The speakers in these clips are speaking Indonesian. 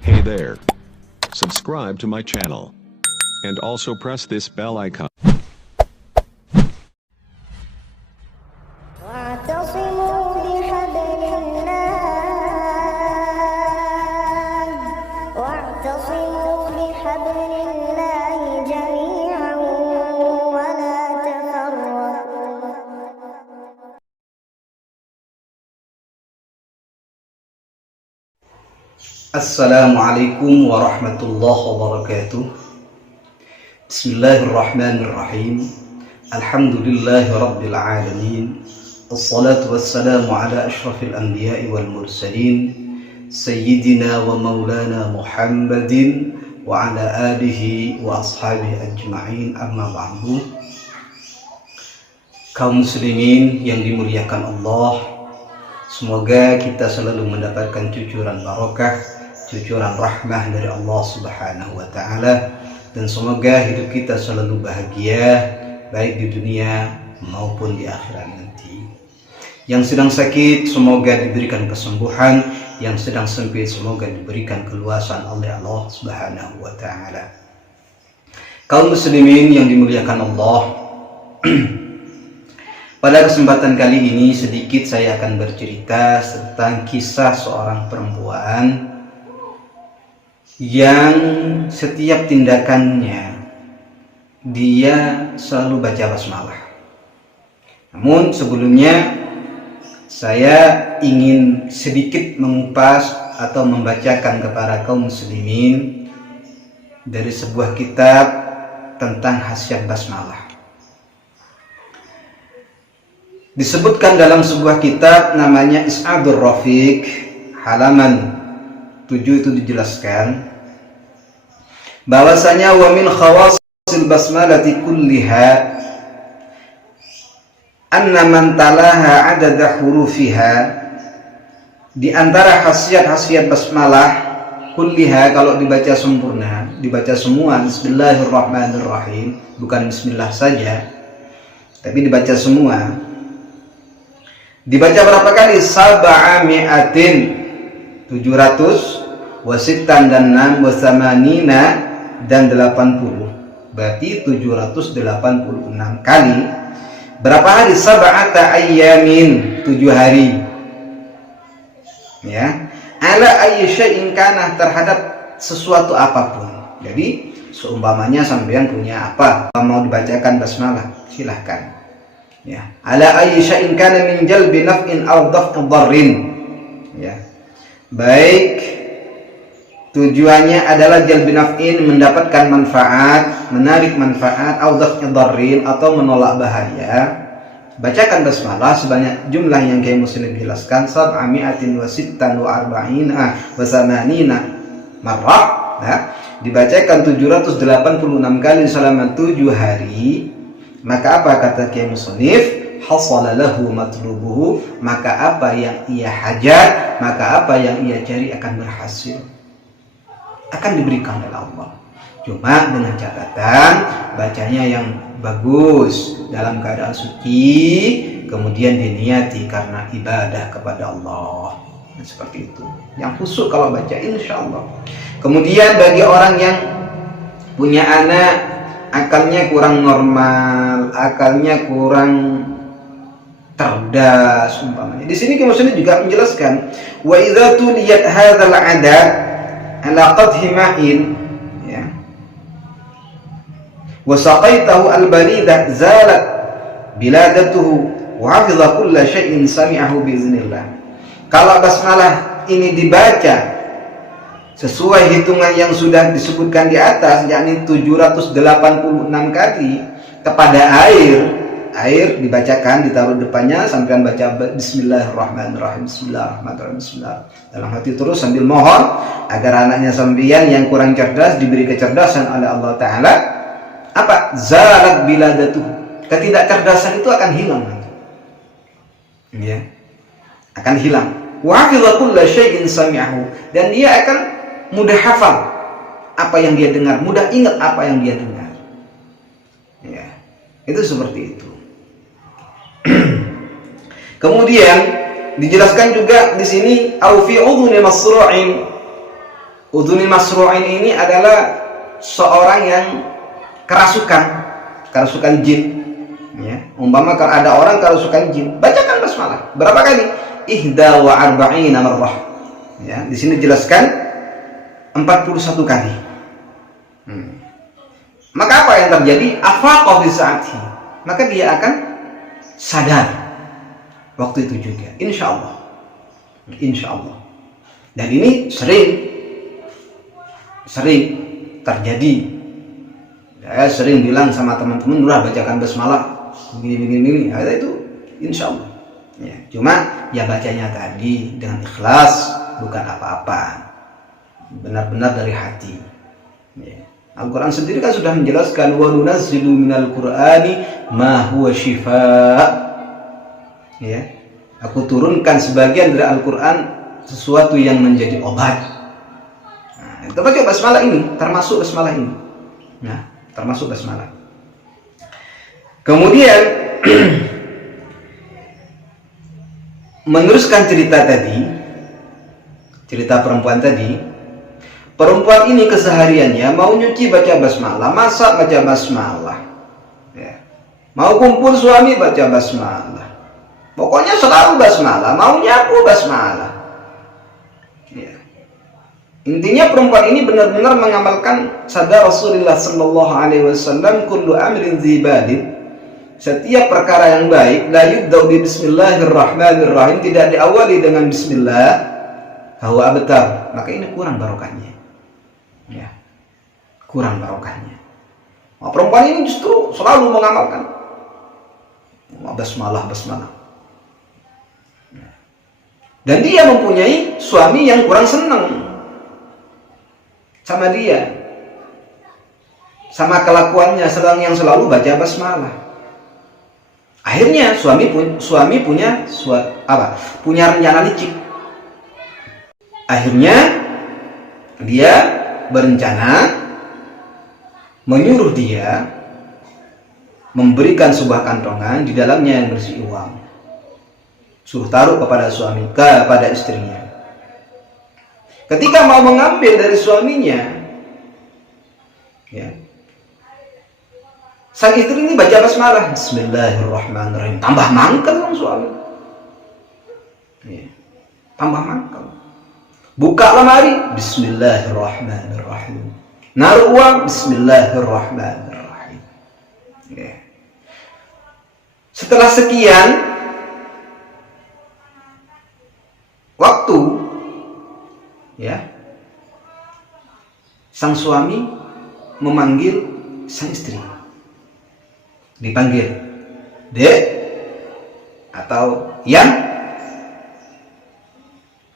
Hey there. Subscribe to my channel. And also press this bell icon. واعتصموا بحبل الله واعتصموا بحبل الله جميعا ولا تفرقوا. Assalamualaikum warahmatullahi wabarakatuh. Bismillahirrahmanirrahim. Alhamdulillahi rabbil alamin. Assalatu wassalamu ala ashrafil anbiya'i wal mursalin Sayyidina wa maulana Muhammadin wa ala alihi wa ashabihi ajma'in, amma ba'du. Kaum muslimin yang dimuliakan Allah, semoga kita selalu mendapatkan cucuran barakah, cucuran rahmah dari Allah Subhanahu wa taala, dan semoga hidup kita selalu bahagia baik di dunia maupun di akhirat nanti. Yang sedang sakit semoga diberikan kesembuhan, yang sedang sempit semoga diberikan keluasan oleh Allah Subhanahu wa taala. Kaum muslimin yang dimuliakan Allah, pada kesempatan kali ini sedikit saya akan bercerita tentang kisah seorang perempuan yang setiap tindakannya dia selalu baca basmalah. Namun sebelumnya saya ingin sedikit mengupas atau membacakan kepada kaum muslimin dari sebuah kitab tentang khasiat basmalah. Disebutkan dalam sebuah kitab namanya Is'adur Rafiq, halaman 7 itu dijelaskan bahwasanya wa min khawasil basmalati kulliha anna man talaha adada hurufiha, di antara khasiat-khasiat basmalah kulliha, kalau dibaca sempurna, dibaca semua bismillahirrahmanirrahim, bukan bismillah saja tapi dibaca semua. Dibaca berapa kali? Sab'a mi'atin, 700, wasittan dan 6, wasamanina dan 80, berarti 786 kali. Berapa hari? Sab'ata ayyamin, 7 hari. Ya, ala ayyi syai'in kana, terhadap sesuatu apapun. Jadi seumpamanya sampean punya apa, mau dibacakan basmalah, silahkan. Ya, ala ayyi syai'in kana min jalbi naf'in aw daf'i dharrin. Ya, baik tujuannya adalah jalbi naf'in, mendapatkan manfaat, menarik manfaat, aw daf'i dharrin, atau menolak bahaya. Bacakan basmalah sebanyak jumlah yang kayak muslim jelaskan, sab'ami'atin wa sittan wa arba'ina wa samanina marrah. Ya, dibacakan 786 kali selama 7 hari. Maka apa kata Kiai Musnif? Hasala lahu matlubuhu, maka apa yang ia hajat, maka apa yang ia cari akan berhasil, akan diberikan oleh Allah. Cuma dengan catatan bacanya yang bagus, dalam keadaan suci, kemudian diniati karena ibadah kepada Allah. Nah, seperti itu. Yang khusyuk kalau baca, insya Allah. Kemudian bagi orang yang punya anak akalnya kurang normal, akalnya kurang cerdas umpamanya. Di sini kemudian juga menjelaskan wa idza tuliyat hadzal adad ala qadhi ma'in, ya, wa saqaitahu al-balidah zalat biladatuhu wa hafiza kulla syai'in sami'ahu biiznillah. Kalau basmalah ini dibaca sesuai hitungan yang sudah disebutkan di atas, yakni 786 kali, kepada air dibacakan, ditaruh depannya, sampai baca bismillahirrahmanirrahim, bismillahirrahmanirrahim, bismillah, dalam hati terus sambil mohon agar anaknya sambian yang kurang cerdas diberi kecerdasan oleh Allah Ta'ala. Apa? Zalat biladatuh, ketidakcerdasan itu akan hilang nanti, ya, akan hilang. Wa hafiza kulla syai'in sami'ahu, dan dia akan mudah hafal apa yang dia dengar, mudah ingat apa yang dia dengar. Ya, itu seperti itu. Kemudian dijelaskan juga di sini au fi udhuni masru'in, Udhuni masru'in ini adalah seorang yang kerasukan jin. Ya, umpama kalau ada orang kerasukan jin, bacakan basmalah. Berapa kali? Ihda wa arba'ina marrah. Ya, di sini jelaskan 41 kali. Maka apa yang terjadi? Afaqa fi sa'ati. Maka dia akan sadar waktu itu juga, insya Allah. Dan ini sering terjadi. Saya sering bilang sama teman-teman, udah bacakan basmalah begini. Ada itu insya Allah. Ya, cuma ya bacanya tadi dengan ikhlas, bukan apa-apa, benar-benar dari hati. Ya. Al-Quran sendiri kan sudah menjelaskan, wa nunazzilu minal Qur'ani ma huwa shifaa. Ya, aku turunkan sebagian dari Al-Quran sesuatu yang menjadi obat. Nah, kita baca basmalah ini, termasuk basmalah ini. Nah, termasuk basmalah. Kemudian meneruskan cerita perempuan tadi. Perempuan ini kesehariannya mau nyuci baca basmalah, masak baca basmalah, ya. Mau kumpul suami baca basmalah. Pokoknya selalu basmalah, mau nyapu basmalah. Ya. Intinya perempuan ini benar-benar mengamalkan sabda Rasulullah sallallahu alaihi wasallam, kullu amrin dzibalin. Setiap perkara yang baik la yubda'u bi bismillahirrahmanirrahim, tidak diawali dengan bismillah, bahwa abtar, maka ini kurang barokahnya. Ya, kurang barokahnya. Nah, perempuan ini justru selalu mengamalkan basmalah. Dan dia mempunyai suami yang kurang senang sama dia, sama kelakuannya, yang selalu baca basmalah. Akhirnya suami punya rencana licik. Akhirnya dia berencana menyuruh dia memberikan sebuah kantongan, di dalamnya yang berisi uang, suruh taruh kepada istrinya. Ketika mau mengambil dari suaminya, ya, sang istri ini baca basmalah, bismillahirrahmanirrahim, tambah mangkel dong suami, ya, tambah mangkel. Buka lemari, bismillahirrahmanirrahim. Naruh uang, bismillahirrahmanirrahim. Ya. Setelah sekian waktu, ya, sang suami memanggil sang istri. Dipanggil, Dek, atau Yang,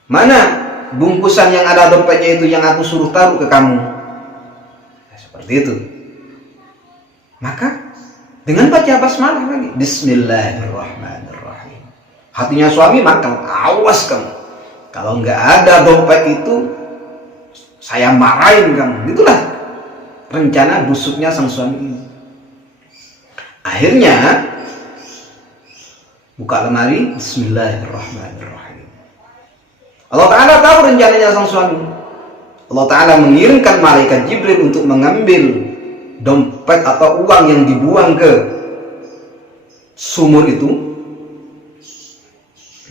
mana bungkusan yang ada dompetnya itu yang aku suruh taruh ke kamu? Nah, seperti itu. Maka dengan baca basmalah lagi, bismillahirrahmanirrahim. Hatinya suami makan, awas kamu, kalau nggak ada dompet itu saya marahin kamu. Itulah rencana busuknya sang suami ini. Akhirnya buka lemari, bismillahirrahmanirrahim. Allah Ta'ala tahu rencananya sang suami. Allah Ta'ala mengirimkan malaikat Jibril untuk mengambil dompet atau uang yang dibuang ke sumur itu,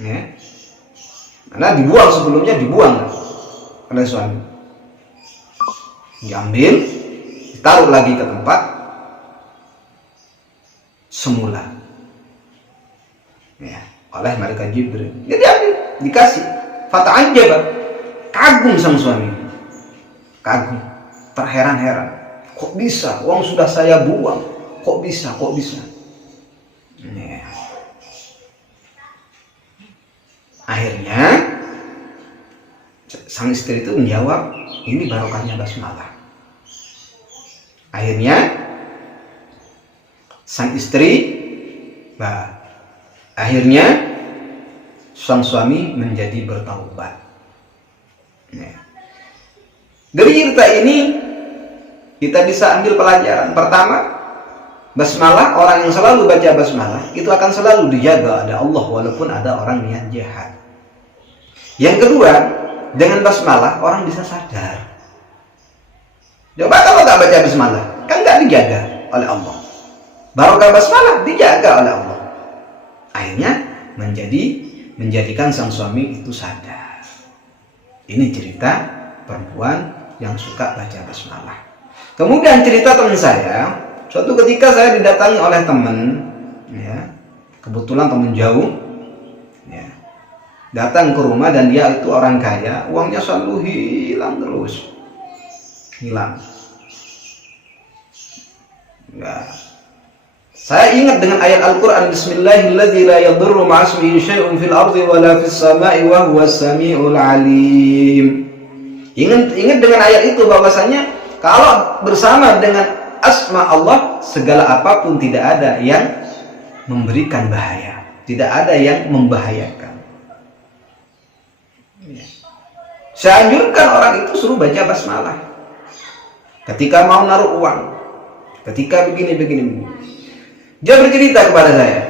ya. Karena dibuang oleh suami. Diambil, ditaruh lagi ke tempat semula, ya, oleh malaikat Jibril. Dia diambil, dikasih. Fata'ajjaba, kagum sang suami, kagum, terheran-heran, kok bisa uang sudah saya buang, kok bisa. Ya. Akhirnya sang istri itu menjawab, ini barokahnya basmalah. Akhirnya sang istri, akhirnya sang suami menjadi bertaubat. Ya. Dari cerita ini kita bisa ambil pelajaran. Pertama, basmalah, orang yang selalu baca basmalah itu akan selalu dijaga oleh Allah walaupun ada orang niat jahat. Yang kedua, dengan basmalah orang bisa sadar Coba kalau nggak baca basmalah, kan nggak dijaga oleh Allah. Barokah basmalah dijaga oleh Allah. Akhirnya menjadikan sang suami itu sadar. Ini cerita perempuan yang suka baca basmalah. Kemudian cerita teman saya, suatu ketika saya didatangi oleh teman, ya, kebetulan teman jauh, ya, datang ke rumah dan dia itu orang kaya, uangnya selalu hilang terus, hilang. Nah, saya ingat dengan ayat Al-Quran, Bismillahilladzi la yadurru ma'asmihi syai'un fil ardi wa la fis sama'i wa huwas sami'ul alim. Ingat dengan ayat itu bahwasanya kalau bersama dengan asma Allah, segala apapun tidak ada yang memberikan bahaya, tidak ada yang membahayakan. Saya anjurkan orang itu suruh baca basmalah ketika mau naruh uang, ketika begini. Dia bercerita kepada saya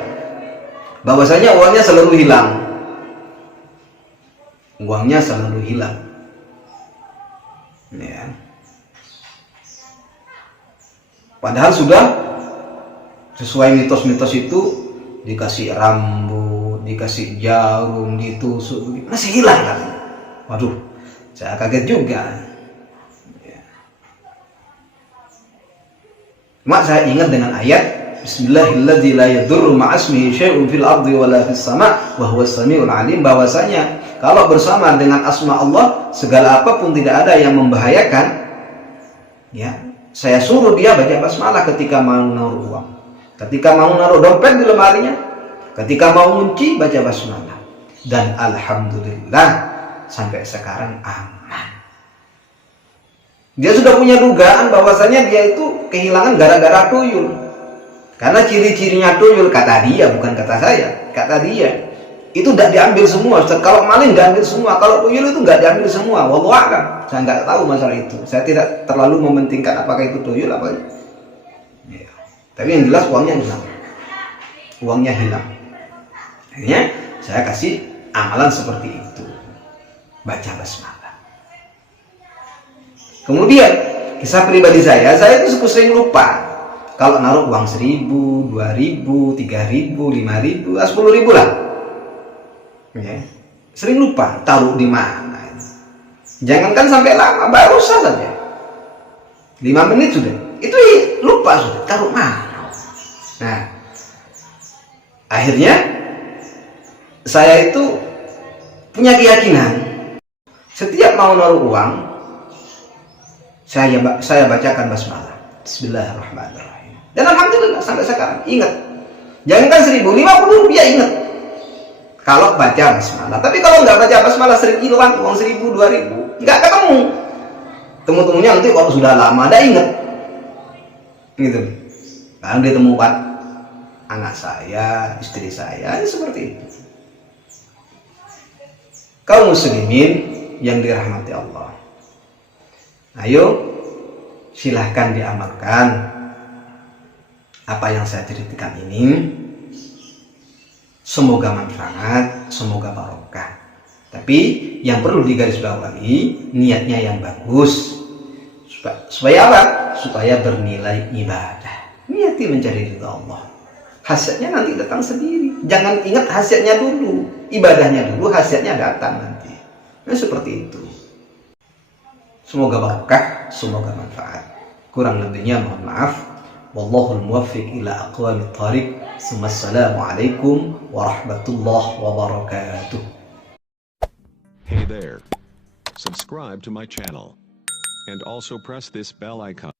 bahwasanya uangnya selalu hilang. Uangnya selalu hilang. Ya. Padahal sudah sesuai mitos-mitos itu dikasih rambut, dikasih jarum, ditusuk, masih hilang kan? Waduh, saya kaget juga. Ya. Mak saya ingat dengan ayat Bismillahilladzi la yadurru ma'asmihi syai'un fil ardi wa la fis sama' wa huwas samiul alim, bahwasanya kalau bersama dengan asma Allah segala apapun tidak ada yang membahayakan. Ya, saya suruh dia baca basmalah ketika mau naruh uang, ketika mau naruh dompet di lemarinya, ketika mau ngunci baca basmalah. Dan alhamdulillah sampai sekarang aman. Dia sudah punya dugaan bahwasanya dia itu kehilangan gara-gara tuyul. Karena ciri-cirinya tuyul, kata dia, bukan kata saya, kata dia, itu tidak diambil semua. Kalau maling diambil semua, kalau tuyul itu nggak diambil semua. Wallahu a'lam, saya nggak tahu masalah itu. Saya tidak terlalu mementingkan apakah itu tuyul apa. Ya. Tapi yang jelas uangnya hilang. Uangnya hilang. Akhirnya saya kasih amalan seperti itu, baca basmalah. Kemudian kisah pribadi saya itu sering lupa. Kalau naruh uang 1.000, 2.000, 3.000, 5.000, 10.000 lah. Ya. Sering lupa taruh di mana. Jangankan sampai lama, baru saja 5 menit sudah. Itu lupa sudah taruh mana. Nah, akhirnya saya itu punya keyakinan setiap mau naruh uang saya bacakan basmalah. Bismillahirrahmanirrahim. Dan alhamdulillah sampai sekarang ingat. Jangankan 1.000, 50 rupiah ingat kalau baca basmalah. Tapi kalau nggak baca basmalah sering hilang uang 1.000, 2.000, nggak ketemu. Temu-temunya nanti kalau sudah lama ada ingat. Gitu. Lalu ditemukan anak saya, istri saya, seperti itu. Kaum muslimin yang dirahmati Allah, ayo silahkan diamalkan apa yang saya ceritakan ini. Semoga manfaat, semoga barokah. Tapi yang perlu digarisbawahi, niatnya yang bagus. Supaya apa? Supaya bernilai ibadah. Niati mencari ridha Allah. Hasilnya nanti datang sendiri. Jangan ingat hasilnya dulu, ibadahnya dulu, hasilnya datang nanti. Nah, seperti itu. Semoga barokah, semoga manfaat. Kurang lebihnya mohon maaf. Wallahul muwaffiq ila aqwamit thariq. Assalamualaikum warahmatullahi wabarakatuh. Hey there. Subscribe to my channel. And also press this bell icon.